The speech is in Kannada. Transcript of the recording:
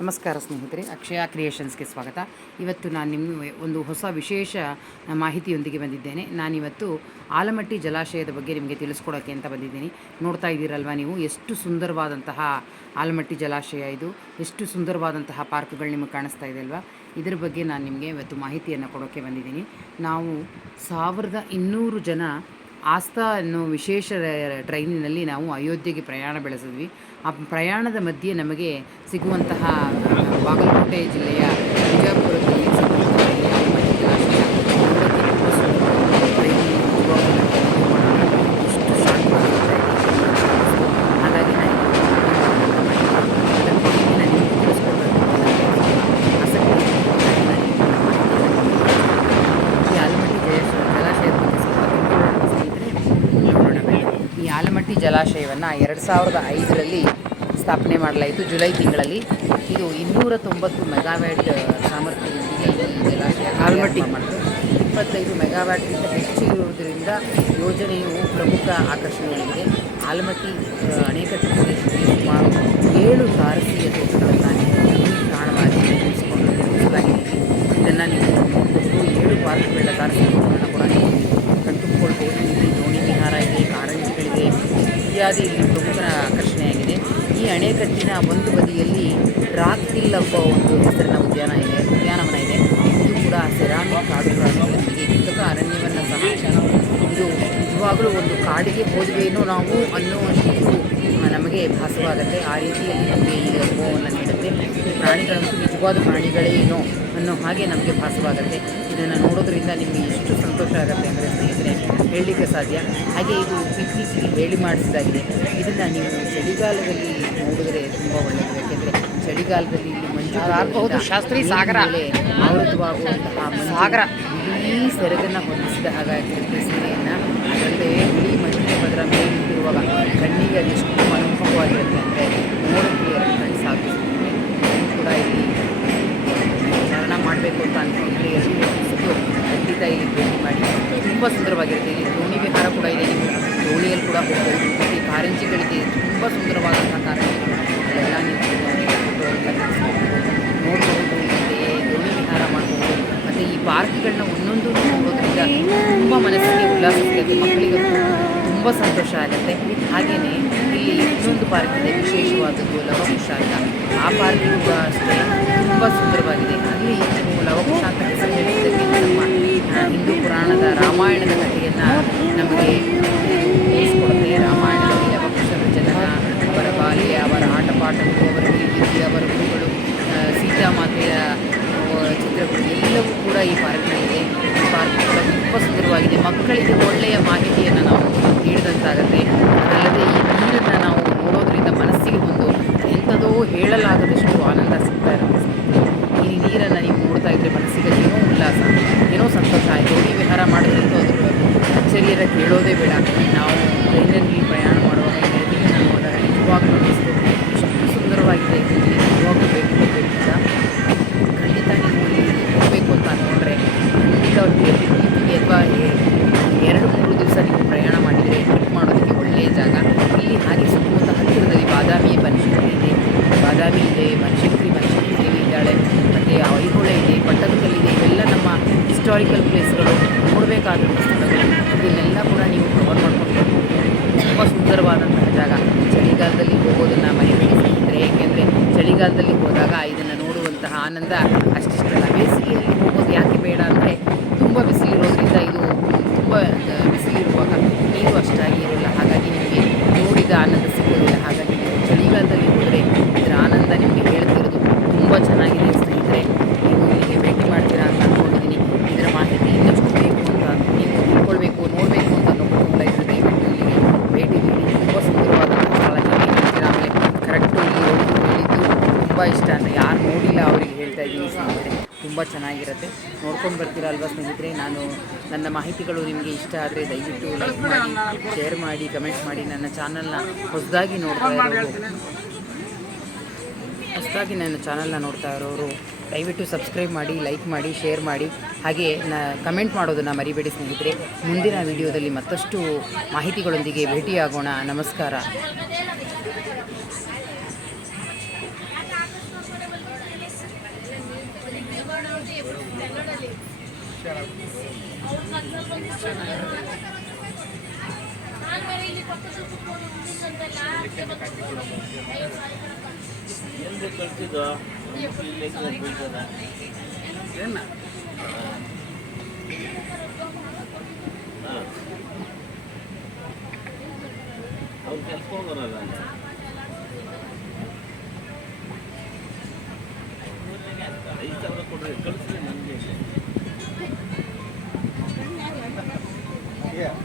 ನಮಸ್ಕಾರ ಸ್ನೇಹಿತರೆ, ಅಕ್ಷಯ ಕ್ರಿಯೇಷನ್ಸ್ಗೆ ಸ್ವಾಗತ. ಇವತ್ತು ನಾನು ನಿಮಗೆ ಒಂದು ಹೊಸ ವಿಶೇಷ ಮಾಹಿತಿಯೊಂದಿಗೆ ಬಂದಿದ್ದೇನೆ. ನಾನಿವತ್ತು ಆಲಮಟ್ಟಿ ಜಲಾಶಯದ ಬಗ್ಗೆ ನಿಮಗೆ ತಿಳಿಸ್ಕೊಡೋಕ್ಕೆ ಅಂತ ಬಂದಿದ್ದೀನಿ. ನೋಡ್ತಾ ಇದ್ದೀರಲ್ವ ನೀವು, ಎಷ್ಟು ಸುಂದರವಾದಂತಹ ಆಲಮಟ್ಟಿ ಜಲಾಶಯ ಇದು. ಎಷ್ಟು ಸುಂದರವಾದಂತಹ ಪಾರ್ಕ್ಗಳು ನಿಮಗೆ ಕಾಣಿಸ್ತಾ ಇದೆ ಅಲ್ವಾ. ಇದರ ಬಗ್ಗೆ ನಾನು ನಿಮಗೆ ಇವತ್ತು ಮಾಹಿತಿಯನ್ನು ಕೊಡೋಕ್ಕೆ ಬಂದಿದ್ದೀನಿ. ನಾವು 1200 ಜನ ಆಸ್ಥಾ ಅನ್ನೋ ವಿಶೇಷ ಟ್ರೈನಿನಲ್ಲಿ ನಾವು ಅಯೋಧ್ಯೆಗೆ ಪ್ರಯಾಣ ಬೆಳೆಸಿದ್ವಿ. ಆ ಪ್ರಯಾಣದ ಮಧ್ಯೆ ನಮಗೆ ಸಿಗುವಂತಹ ಬಾಗಲಕೋಟೆ ಜಿಲ್ಲೆಯ ವಿಜಯಪುರದಲ್ಲಿ ಸಿಗುವಂತಹ ಈ ಆಲಮಟ್ಟಿ ಜಲಾಶಯ ನೋಡೋಕ್ಕೆ ತುಂಬ ಸುಂದರವಾಗಿದೆ. ಟ್ರೈನಿನಲ್ಲಿ ಎಷ್ಟು ಶಾಂತವಾಗಿರುತ್ತೆ. ಹಾಗಾಗಿ ನಾನು ನಿಮಗೆ ತಿಳಿಸ್ಕೊಡ್ಬೇಕು ಅಂತ ಆಸಕ್ತಿ. ಈ ಆಲಮಟ್ಟಿ ಜಲಾಶಯದ ಬಗ್ಗೆ ಸ್ವಲ್ಪ ತಿಳ್ಕೊಳ್ಳೋಣ ಸ್ನೇಹಿತರೆ. ನೋಡೋಣ. ಈ ಆಲಮಟ್ಟಿ ಜಲಾಶಯವನ್ನು 2005ರಲ್ಲಿ ಸ್ಥಾಪನೆ ಮಾಡಲಾಯಿತು, ಜುಲೈ ತಿಂಗಳಲ್ಲಿ. ಇದು 290 ಮೆಗಾವ್ಯಾಟ್ ಸಾಮರ್ಥ್ಯದೊಂದಿಗೆ ಈ ಜಲಾಶಯ ಆಲಮಟ್ಟಿ ಮಾಡಿತು. 25 ಮೆಗಾವ್ಯಾಟ್ಗಿಂತ ಹೆಚ್ಚು ಇರುವುದರಿಂದ ಯೋಜನೆಯು ಪ್ರಮುಖ ಆಕರ್ಷಣೆಯಾಗಿದೆ. ಆಲಮಟ್ಟಿ ಅಣೆಕಟ್ಟು ಪ್ರದೇಶದಲ್ಲಿ ಸುಮಾರು 7 ತಾರಸೀಯ ತೋಟಗಳನ್ನು ತಾಣವಾಗಿ ನಿರ್ಮಿಸಲಾಗಿದೆ. ಇದನ್ನು ನೀವು ನೋಡಬಹುದು. 7 ಪಾರ್ಕ್ಗಳ ತಾರಸೀಯ ತೋಟಗಳನ್ನು ಕೂಡ ನೀವು ಕಣ್ತುಂಬಿಕೊಳ್ಬೋದು. ಇಲ್ಲಿ ದೋಣಿ ವಿಹಾರ ಇದೆ, ಕಾರಂಜಿಗಳಿದೆ ಇತ್ಯಾದಿ ಇಲ್ಲಿ ಪ್ರಮುಖ ಆಕರ್ಷಣೆಯಾಗಿದೆ. ಈ ಅಣೆಕಟ್ಟಿನ ಒಂದು ಬದಿಯಲ್ಲಿ ರಾಕ್ ಹಿಲ್ ಎಂಬ ಒಂದು ಹೆಸರಿನ ಉದ್ಯಾನವನ ಇದೆ. ಇದು ಕೂಡ ಸೆರಾಮಿಕ್ ಕಾಡುಗಳೊಂದಿಗೆ ಕೃತಕ ಅರಣ್ಯವನ್ನು ಸಹ ಇದು ನಿಜವಾಗಲೂ ಒಂದು ಕಾಡಿಗೆ ಹೋದ್ವೇನೋ ನಾವು ಅನ್ನುವಷ್ಟು ನಮಗೆ ಭಾಸವಾಗುತ್ತೆ. ಆ ರೀತಿಯಲ್ಲಿ ನಮಗೆ ಈ ಅನುಭವವನ್ನು ನೀಡುತ್ತೆ. ಪ್ರಾಣಿಗಳಂತೂ ನಿಜವಾದ ಪ್ರಾಣಿಗಳೇನೋ ಅನ್ನೋ ಹಾಗೆ ನಮಗೆ ಭಾಸವಾಗುತ್ತೆ. ಇದನ್ನು ನೋಡೋದ್ರಿಂದ ನಿಮಗೆ ಎಷ್ಟು ಸಂತೋಷ ಆಗುತ್ತೆ ಅಂದರೆ ಸ್ನೇಹಿತರೆ ಹೇಳಲಿಕ್ಕೆ ಸಾಧ್ಯ. ಹಾಗೆ ಇದು ಇತ್ತೀಚೆಗೆ ಹೇಳಿ ಮಾಡಿಸಿದಾಗಿದೆ. ಇದನ್ನು ನೀವು ಚಳಿಗಾಲದಲ್ಲಿ ನೋಡಿದರೆ ತುಂಬ ಒಳ್ಳೆಯದು. ಯಾಕೆಂದರೆ ಚಳಿಗಾಲದಲ್ಲಿ ಇಲ್ಲಿ ಮಂಜು ಆಗಬಹುದು, ಶಾಸ್ತ್ರಿ ಸಾಗರ ಆವೃತವಾಗುವಂತಹ ಸಾಗರ ಬಿಳಿ ಸೆರಗನ್ನು ಹೊಂದಿಸಿದ ಹಾಗಾಗಿರುತ್ತೆ ಸೀರೆಯನ್ನು. ಅದಲ್ಲದೆ ಬಿಳಿ ಮಂಜಿನ ಪದರ ಮೇಲೆ ನಿಂತಿರುವಾಗ ಕಣ್ಣಿಗೆ ಅದೆಷ್ಟು ಮನೋಹರವಾಗಿರುತ್ತೆ ಅಂದರೆ ನೋಡೋಕ್ಕೆ ಕಣ್ಣು ಸಾಗಿಸುತ್ತೆ. ಕೂಡ ಇಲ್ಲಿ ಚಾರಣ ಮಾಡಬೇಕು ಅಂತ ಅಂದ್ಕೊಂಡ್ರೆ 2 ದಿವಸದ್ದು ಖಂಡಿತ ಇಲ್ಲಿ ಭೇಟಿ ಮಾಡಿ. ತುಂಬ ಸುಂದರವಾಗಿರುತ್ತೆ. ಇಲ್ಲಿ ದೋಣಿ ವಿಹಾರ ಕೂಡ ಇದೆ, ನೀವು ದೋಣಿಯಲ್ಲಿ ಕೂಡ ಹೋಗ್ಬೋದು. ಮತ್ತು ಕಾರಂಜಿಗಳಿದೆ, ತುಂಬ ಸುಂದರವಾದಂಥ ಕಾರಂಜಿಗಳು. ಅಲ್ಲೆಲ್ಲ ನೀವು ನೋಡ್ಬೋದು. ಮತ್ತು ದೋಣಿ ವಿಹಾರ ಮಾಡ್ಬೋದು. ಮತ್ತು ಈ ಪಾರ್ಕ್ಗಳನ್ನ ಒಂದೊಂದು ನೋಡೋದ್ರಿಂದ ತುಂಬ ಮನಸ್ಸಿಗೆ ಉಲ್ಲಾಸ ಸಿಗುತ್ತೆ. ಮಕ್ಕಳಿಗಂತೂ ತುಂಬ ಸಂತೋಷ ಆಗುತ್ತೆ. ಹಾಗೆಯೇ ಇಲ್ಲಿ ಇನ್ನೊಂದು ಪಾರ್ಕ್ ಇದೆ, ವಿಶೇಷವಾದದ್ದು ಲವಕುಶ ಅಂತ. ಆ ಪಾರ್ಕಿಗೂ ಕೂಡ ಅಷ್ಟೇ ತುಂಬ ಸುಂದರವಾಗಿದೆ. ಅಲ್ಲಿ ನೀವು ಲವಕುಶ ಅಂತ ಹೆಸರು ಹೇಳಿದ್ದಕ್ಕೆ ನಮ್ಮ ಹಿಂದೂ ಪುರಾಣದ ರಾಮಾಯಣದ ಕಥೆಯನ್ನು ನಮಗೆ ತಿಳಿಸ್ಕೊಡುತ್ತೆ. ರಾಮಾಯಣದಲ್ಲಿ ಲವಕುಶರ ಜನನ, ಅವರ ಬಾಲ್ಯ, ಅವರ ಆಟಪಾಠಗಳು, ಅವರ ವಿದ್ಯೆ, ಅವರ ಗುರುಗಳು, ಸೀತಾಮಾತೆಯ ಚಿತ್ರಗಳು ಎಲ್ಲವೂ ಕೂಡ ಈ ಪಾರ್ಕ್ನಲ್ಲಿದೆ. ಈ ಪಾರ್ಕ್ ಕೂಡ ತುಂಬ ಸುಂದರವಾಗಿದೆ. ಮಕ್ಕಳಿಗೆ ಒಳ್ಳೆಯ ಮಾಹಿತಿಯನ್ನು ನಾವು ನೀಡಿದಂತಾಗುತ್ತೆ. ಅದಲ್ಲದೆ ಈ ನೀರನ್ನು ನಾವು ನೋಡೋದ್ರಿಂದ ಮನಸ್ಸಿಗೆ ಒಂದು ಎಂಥದೋ ಹೇಳಲಾಗದಷ್ಟು ಆನಂದ ಸಿಗ್ತಾ ಇರುತ್ತೆ. ಈ ನೀರನ್ನು ನೀವು ನೋಡ್ತಾ ಇದ್ದರೆ ಮನಸ್ಸಿಗೆ ಏನೋ ಉಲ್ಲಾಸ, ಏನೋ ಸಂತೋಷ ಆಯಿತು. ದೋಣಿ ವಿಹಾರ ಮಾಡೋದ್ರಂತೂ ಅದ್ರ ಅಚ್ಚರಿಯನ್ನು ಕೇಳೋದೇ ಬೇಡ. ನಾವು ಟ್ರೈನಲ್ಲಿ ಪ್ರಯಾಣ ಮಾಡುವಾಗ ನದಿಯನ್ನು ನೋಡಿದಾಗ ನಿಜವಾಗ್ಲೂ ಅನ್ನಿಸ್ತು ಎಷ್ಟು ಸುಂದರವಾಗಿದೆ. ಇಲ್ಲಿ ನಿಜವಾಗ್ಲೂ ಭೇಟಿ ಕೊಡಬೇಕಿಲ್ಲ. ಖಂಡಿತ ನೀವು ಇಲ್ಲಿ ಹೋಗಬೇಕು ಅಂತ ಅಂದ್ಕೊಂಡ್ರೆ ಖಂಡಿತ ಇತ್ತೀಚೆಗೆ ಅಥವಾ 2-3 ದಿವಸ ನೀವು ಪ್ರಯಾಣ ಮಾಡಿದರೆ ಟ್ರಿಪ್ ಮಾಡೋದಕ್ಕೆ ಒಳ್ಳೆಯ ಜಾಗ. ಇಲ್ಲಿ ಹಾಗೆ ಸುತ್ತಮುತ್ತ ಹತ್ತಿರದಲ್ಲಿ ಬಾದಾಮಿ ಬನಶಂಕರಿ ಇದೆ, ಬನಶಂಕರಿ ದೇವಿ ಇದ್ದಾಳೆ. ಮತ್ತು ಐಹೊಳೆ ಇದೆ, ಪಟ್ಟದಕಲ್ಲಿದೆ. ಇವೆಲ್ಲ ನಮ್ಮ ಹಿಸ್ಟಾರಿಕಲ್ ಪ್ಲೇಸ್ಗಳು, ನೋಡಬೇಕಾದಂಥ ಸ್ಥಳಗಳು. ಇದನ್ನೆಲ್ಲ ಕೂಡ ನೀವು ಕವರ್ ಮಾಡ್ಕೊಂಡು ತುಂಬ ಸುಂದರವಾದಂತಹ ಜಾಗ. ಚಳಿಗಾಲದಲ್ಲಿ ಹೋಗೋದನ್ನು ಮರಿಬೇಡಿ ಸ್ನೇಹಿತರೆ. ಏಕೆಂದರೆ ಚಳಿಗಾಲದಲ್ಲಿ ಹೋದಾಗ ಇದನ್ನು ನೋಡುವಂತಹ ಆನಂದ ಅಷ್ಟಿಷ್ಟಲ್ಲ. ಬೇಸಿಗೆಯಲ್ಲಿ ಹೋಗೋದು ಯಾಕೆ ಬೇಡ ಅಂದರೆ ತುಂಬ ಬಿಸಿಲಿರೋದ್ರಿಂದ, ಇದು ತುಂಬ ಬಿಸಿಲಿರುವಾಗ ನೀರು ಅಷ್ಟಾಗಿ ಇರೋಲ್ಲ. ಹಾಗಾಗಿ ನಿಮಗೆ ನೋಡಿದ ಆನಂದ ಸಿಗೋದಿಲ್ಲ. ಹಾಗಾಗಿ ನೀವು ಚಳಿಗಾಲದಲ್ಲಿ ಹೋದರೆ ಇದರ ಆನಂದ ನಿಮಗೆ ಹೇಳ್ತಿರೋದು ತುಂಬ ಚೆನ್ನಾಗಿದೆ ಸ್ನೇಹಿತರೆ. ನೀವು ಇಲ್ಲಿಗೆ ಭೇಟಿ ಮಾಡ್ತೀರಾ ಅಂತ ಅಂದ್ಕೊಂಡಿದ್ದೀನಿ. ಇದರ ಮಾಹಿತಿ ಇನ್ನಷ್ಟು ಬೇಕು ಅಂತ ನೀವು ತಿಳ್ಕೊಳ್ಬೇಕು, ನೋಡಬೇಕು ಅಂತ ಅನ್ನೋದು ಇದ್ದರೆ ದಯವಿಟ್ಟು ಇಲ್ಲಿಗೆ ಭೇಟಿ ನೀಡಿ. ತುಂಬ ಸುಂದರವಾದಂಥ ಸ್ಥಳ. ನೀವು ಹೇಳ್ತೀರಾ. ಆಮೇಲೆ ಕರೆಕ್ಟು ಇಲ್ಲಿ ಹೇಳಿದ್ದು ತುಂಬ ಇಷ್ಟ ಅಂತ ಯಾರು ನೋಡಿಲ್ಲ ಅವರಿಗೆ ಹೇಳ್ತಾ ಇದ್ದೀನಿ ಸ್ನೇಹಿತರೆ. ತುಂಬ ಚೆನ್ನಾಗಿರುತ್ತೆ. ನೋಡ್ಕೊಂಡು ಬರ್ತೀರಾ ಅಲ್ವಾ ಸ್ನೇಹಿತರೆ. ನನ್ನ ಮಾಹಿತಿಗಳು ನಿಮಗೆ ಇಷ್ಟ ಆದರೆ ದಯವಿಟ್ಟು ಲೈಕ್ ಮಾಡಿ, ಶೇರ್ ಮಾಡಿ, ಕಮೆಂಟ್ ಮಾಡಿ. ನನ್ನ ಚಾನಲ್ನ ಹೊಸದಾಗಿ ನನ್ನ ಚಾನಲ್ನ ನೋಡ್ತಾ ಇರೋರು ದಯವಿಟ್ಟು ಸಬ್ಸ್ಕ್ರೈಬ್ ಮಾಡಿ, ಲೈಕ್ ಮಾಡಿ, ಶೇರ್ ಮಾಡಿ. ಹಾಗೆ ಕಮೆಂಟ್ ಮಾಡೋದನ್ನು ಮರಿಬೇಡಿ ಸ್ನೇಹಿತರೆ. ಮುಂದಿನ ವಿಡಿಯೋದಲ್ಲಿ ಮತ್ತಷ್ಟು ಮಾಹಿತಿಗಳೊಂದಿಗೆ ಭೇಟಿಯಾಗೋಣ. ನಮಸ್ಕಾರ. ಎಲ್ಲಿ ಕಳ್ಸಿದ್ದು ಇಲ್ಲಿ ಬೀಳ್ತದ ಏನು ಅವ್ರು ಕೆಲ್ಸಕ್ಕೆ ಹೋಗೋರಲ್ಲ 5,000 ಕೊಡ್ರಿ ಕಳಿಸ್ರಿ ನನಗೆ ಯಾರು